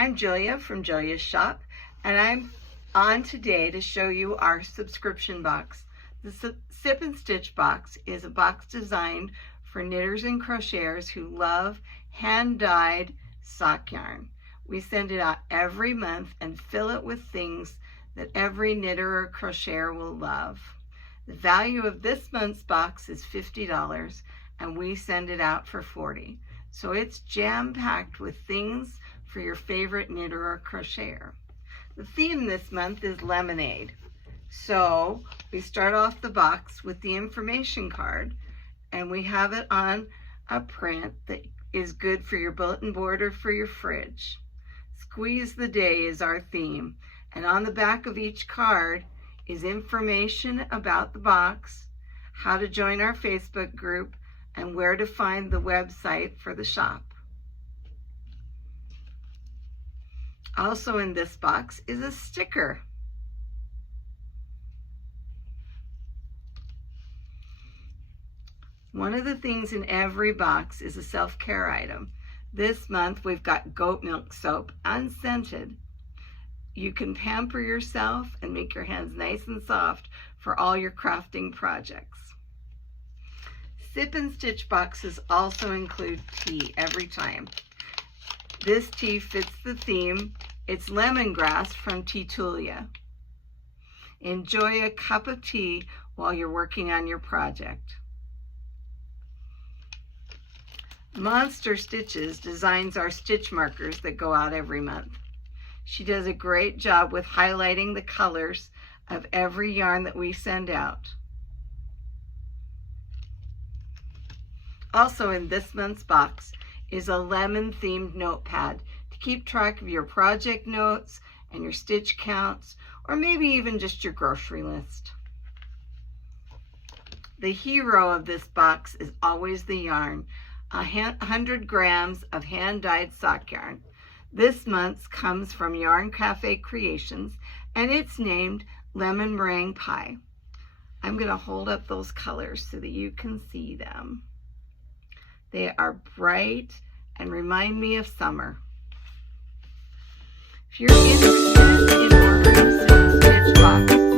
I'm Julia from Julia's Shop, and I'm on today to show you our subscription box. The Sip and Stitch box is a box designed for knitters and crocheters who love hand-dyed sock yarn. We send it out every month and fill it with things that every knitter or crocheter will love. The value of this month's box is $50, and we send it out for $40. So it's jam-packed with things for your favorite knitter or crocheter. The theme this month is lemonade. So we start off the box with the information card, and we have it on a print that is good for your bulletin board or for your fridge. Squeeze the Day is our theme, and on the back of each card is information about the box, how to join our Facebook group, and where to find the website for the shop. Also in this box is a sticker. One of the things in every box is a self-care item. This month we've got goat milk soap, unscented. You can pamper yourself and make your hands nice and soft for all your crafting projects. Sip and Stitch boxes also include tea every time. This tea fits the theme. It's lemongrass from Teatulia. Enjoy a cup of tea while you're working on your project. Monster Stitches designs our stitch markers that go out every month. She does a great job with highlighting the colors of every yarn that we send out. Also in this month's box is a lemon-themed notepad to keep track of your project notes and your stitch counts, or maybe even just your grocery list. The hero of this box is always the yarn, 100 grams of hand-dyed sock yarn. This month's comes from Yarn Cafe Creations, and it's named Lemon Meringue Pie. I'm going to hold up those colors so that you can see them. They are bright and remind me of summer. If you're interested in ordering Sip and Stitch box,